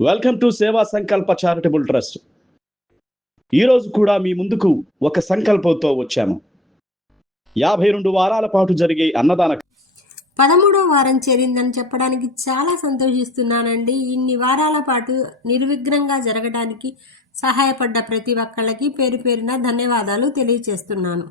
Welcome to సేవా సంకల్ప charitable trust ఈరోజు కూడా మీ ముందుకు ఒక సంకల్పంతో వచ్చాము. యాభై రెండు వారాల పాటు జరిగే అన్నదాన పదమూడో వారం చేరిందని చెప్పడానికి చాలా సంతోషిస్తున్నానండి. ఇన్ని వారాల పాటు నిర్విఘ్నంగా జరగడానికి సహాయపడ్డ ప్రతి ఒక్కళ్ళకి పేరు పేరున ధన్యవాదాలు తెలియచేస్తున్నాను.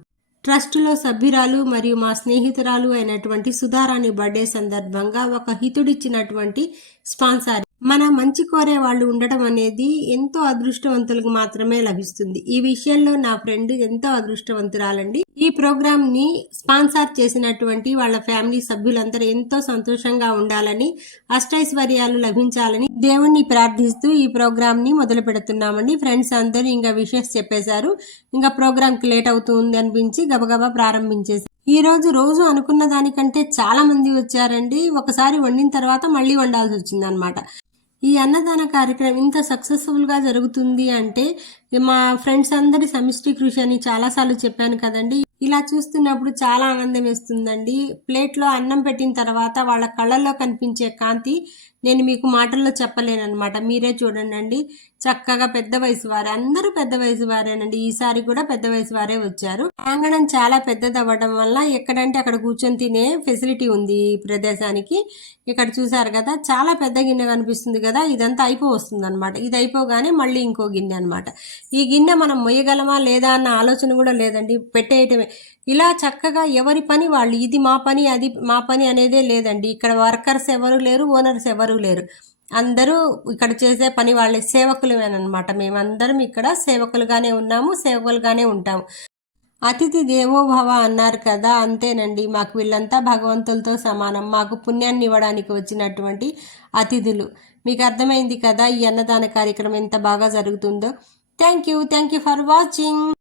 ట్రస్టులో సభ్యురాలు మరియు మా స్నేహితురాలు అయినటువంటి సుధారాణి బర్త్డే సందర్భంగా ఒక హితుడిచ్చినటువంటి స్పాన్సర్ మన మంచి కోరే వాళ్ళు ఉండటం అనేది ఎంతో అదృష్టవంతులకు మాత్రమే లభిస్తుంది. ఈ విషయంలో నా ఫ్రెండ్ ఎంతో అదృష్టవంతురాలండి. ఈ ప్రోగ్రామ్ని స్పాన్సర్ చేసినటువంటి వాళ్ళ ఫ్యామిలీ సభ్యులందరూ ఎంతో సంతోషంగా ఉండాలని అష్టైశ్వర్యాలు లభించాలని దేవుణ్ణి ప్రార్థిస్తూ ఈ ప్రోగ్రామ్ని మొదలు పెడుతున్నామండి. ఫ్రెండ్స్ అందరూ ఇంకా విషెస్ చెప్పేశారు. ఇంకా ప్రోగ్రామ్కి లేట్ అవుతుంది అనిపించి గబగబా ప్రారంభించేసి ఈ రోజు రోజు అనుకున్న దానికంటే చాలా మంది వచ్చారండి. ఒకసారి వండిన తర్వాత మళ్ళీ వండాల్సి వచ్చిందనమాట. ఈ అన్నదాన కార్యక్రమం ఇంత సక్సెస్ఫుల్గా జరుగుతుంది అంటే మా ఫ్రెండ్స్ అందరి సమిష్టి కృషి అని చాలాసార్లు చెప్పాను కదండి. ఇలా చూస్తున్నప్పుడు చాలా ఆనందం వేస్తుందండి. ప్లేట్లో అన్నం పెట్టిన తర్వాత వాళ్ళ కళ్ళల్లో కనిపించే కాంతి నేను మీకు మాటల్లో చెప్పలేనమాట మీరే చూడండి చక్కగా పెద్ద వయసు వారే అందరూ పెద్ద వయసు వారేనండి. ఈసారి కూడా పెద్ద వయసు వారే వచ్చారు. ప్రాంగణం చాలా పెద్దది అవ్వడం వల్ల ఎక్కడంటే అక్కడ కూర్చొని తినే ఫెసిలిటీ ఉంది ఈ ప్రదేశానికి. ఇక్కడ చూసారు కదా చాలా పెద్ద గిన్నె కనిపిస్తుంది కదా ఇదంతా అయిపో వస్తుంది అనమాట ఇది అయిపోగానే మళ్ళీ ఇంకో గిన్నె అనమాట ఈ గిన్నె మనం మొయ్యగలమా లేదా అన్న ఆలోచన కూడా లేదండి. పెట్టేయటమే. ఇలా చక్కగా ఎవరి పని వాళ్ళు ఇది మా పని అది మా పని అనేదే లేదండి. ఇక్కడ వర్కర్స్ ఎవరు లేరు ఓనర్స్ ఎవరు లేరు. అందరూ ఇక్కడ చేసే పని వాళ్ళే సేవకులమేనమాట మేమందరం ఇక్కడ సేవకులుగానే ఉన్నాము సేవకులుగానే ఉంటాము. అతిథి దేవోభవ అన్నారు కదా అంతేనండి. మాకు వీళ్ళంతా భగవంతులతో సమానం. మాకు పుణ్యాన్ని ఇవ్వడానికి వచ్చినటువంటి అతిథులు. మీకు అర్థమైంది కదా ఈ అన్నదాన కార్యక్రమం ఎంత బాగా జరుగుతుందో. Thank you thank you for watching